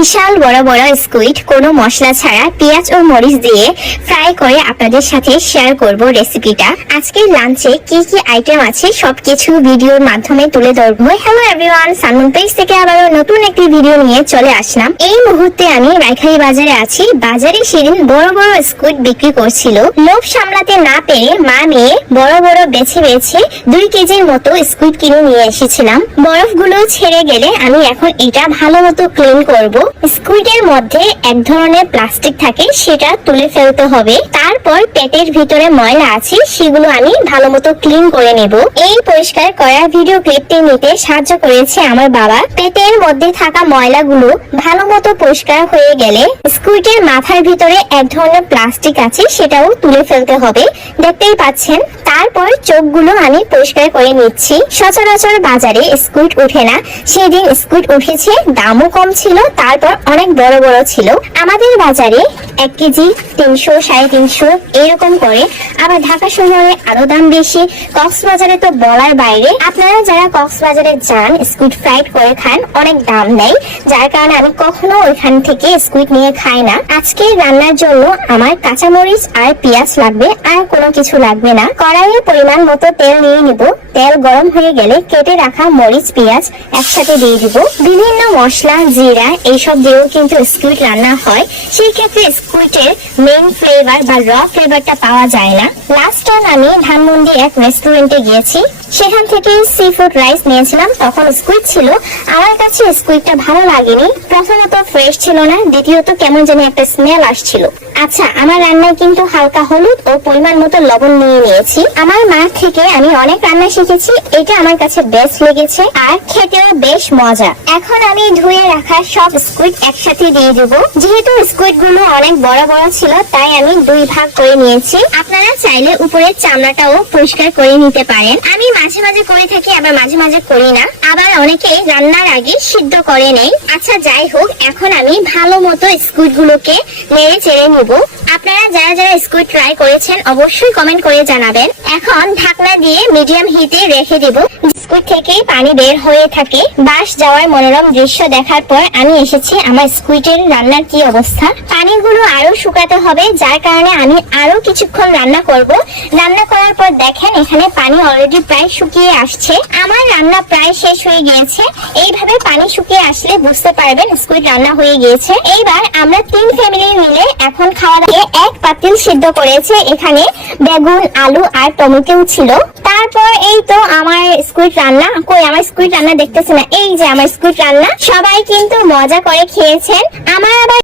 বিশাল বড় বড় স্কুইড কোনো মশলা ছাড়া পেঁয়াজ ও মরিচ দিয়ে ফ্রাই করে আপনাদের সাথে শেয়ার করব রেসিপিটা। আজকের লাঞ্চে কি কি আইটেম আছে সবকিছু ভিডিওর মাধ্যমে তুলে ধরবো। হ্যালো এভরিওয়ান, সানমুন পেজ থেকে আবারও নতুন একটি ভিডিও নিয়ে চলে আসলাম। এই মুহূর্তে আমি রাইখাই বাজারে আছি। বাজারে সেদিন বড় বড় স্কুইড বিক্রি করছিল। লোভ সামলাতে না পেরে মা মেয়ে বড় বড় বেছে বেছে 2 কেজির মতো স্কুইড কিনে নিয়ে এসেছিলাম। বরফগুলো ছেড়ে গেলে আমি এখন এটা ভালো মতো ক্লিন করব। স্কুইডের মধ্যে এক ধরনের প্লাস্টিক থাকে, সেটা তুলে ফেলতে হবে। তারপর পেটের ভিতরে ময়লা আছে সেগুলো আমি ভালো মতো ক্লিন করে নেব। এই পরিষ্কার করা ভিডিও ক্লিপটি নিতে সাহায্য করেছে আমার বাবা। পেটের মধ্যে থাকা ময়লাগুলো ভালো মতো পরিষ্কার হয়ে গেলে স্কুইডের মাথার ভিতরে এক ধরনের প্লাস্টিক আছে, সেটাও তুলে ফেলতে হবে। দেখতেই পাচ্ছেন। তারপর চোখগুলো আমি পরিষ্কার করে নিচ্ছি। সচরাচর বাজারে স্কুইড ওঠে না, সেদিন স্কুইড উঠেছে, দামও কম ছিল, তারপর অনেক বড় বড় ছিল। আমাদের বাজারে 1 কেজি 300 350 এরকম করে। আবার ঢাকা শহরে আরো দাম বেশি। কক্সবাজারে তো বলার বাইরে। আপনারা যারা কক্সবাজারে যান স্কুইড ফ্রাইড করে খান, অনেক দাম নেয়, যার কারণে আমি কখনো ওইখান থেকে স্কুইড নিয়ে খাই না। আজকে রান্নার জন্য আমার কাঁচামরিচ আর পেঁয়াজ লাগবে, আর কোনো কিছু লাগবে না। কড়াইয়ে পরিমাণ মতো তেল নিয়ে নিব। তেল গরম হয়ে গেলে কেটে রাখা মরিচ পেঁয়াজ একসাথে দিয়ে দিব। বিভিন্ন মশলা জিরা এইসব দিয়েও কিন্তু স্কুইড রান্না হয়। সেই ক্ষেত্রে স্কুইডের মেইন ফ্লেভার বা র ফ্লেভারটা পাওয়া যায় না। লাস্ট টাইম আমি ধানমন্ডি এক রেস্টুরেন্টে গিয়েছি, সেখান থেকে সি ফুড রাইস নিয়েছিলাম। তখন স্কুইড ছিল। আমার কাছে স্কুইডটা ভালো লাগেনি। প্রথমত ফ্রেশ ছিল না, দ্বিতীয়ত কেমন জানি একটা স্মেল আসছিল। আচ্ছা, আমার রান্নায় কিন্তু হালকা হলুদ ও পরিমাণ মতো লবণ নিয়ে নিয়েছি। আমার মা থেকে আমি অনেক রান্না শিখেছি, এটা আমার কাছে বেস্ট লেগেছে আর খেতেও বেশ মজা। এখন আমি ধুয়ে রাখা সব স্কুইড একসাথে দিয়ে দেবো। যেহেতু স্কুইড গুলো অনেক বড় বড় ছিল, তাই আমি 2 ভাগ করে নিয়েছি। আপনারা চাইলে উপরের চামড়াটাও পরিষ্কার করে নিতে পারেন। আমি মাঝে মাঝে করে থাকি, আবার মাঝে মাঝে করি না। আবার অনেকেই রান্নার আগে সিদ্ধ করে নেই। আচ্ছা যাই হোক, এখন আমি ভালো মতো স্কুইড গুলোকে নেড়ে চেড়ে নিব। আপনারা যারা যারা স্কুইড ট্রাই করেছেন অবশ্যই কমেন্ট করে জানাবেন। এখন ঢাকনা দিয়ে মিডিয়াম হিটে রেখে দেব। স্কুইড থেকে পানি বের হয়ে থাকে। বাস যাওয়ার মনোরম দৃশ্য দেখার পর আমি এসেছি আমার স্কুইডের রান্নার কি অবস্থা। পানিগুলো আরো শুকাতে হবে, যার কারণে আমি আরো কিছুক্ষণ রান্না করব। রান্না করার পর দেখেন এখানে পানি অলরেডি প্রায় শুকিয়ে আসছে। আমার রান্না প্রায় শেষ হয়ে গিয়েছে। এইভাবে পানি শুকিয়ে আসলে বুঝতে পারবেন স্কুইড রান্না হয়ে গিয়েছে। এইবার আমরা 3 ফ্যামিলি মিলে এখন খাওয়া দাওয়া। 1 পাতিল সিদ্ধ করেছে, এখানে বেগুন আলু আর টমেটোও ছিল। তারপর এই তো আমার স্কুইড রান্না। কই আমার স্কুইড রান্না দেখতেছে না, এই যে আমার স্কুইড রান্না। সবাই কিন্তু মজা করে খেয়েছেন। আমার আবার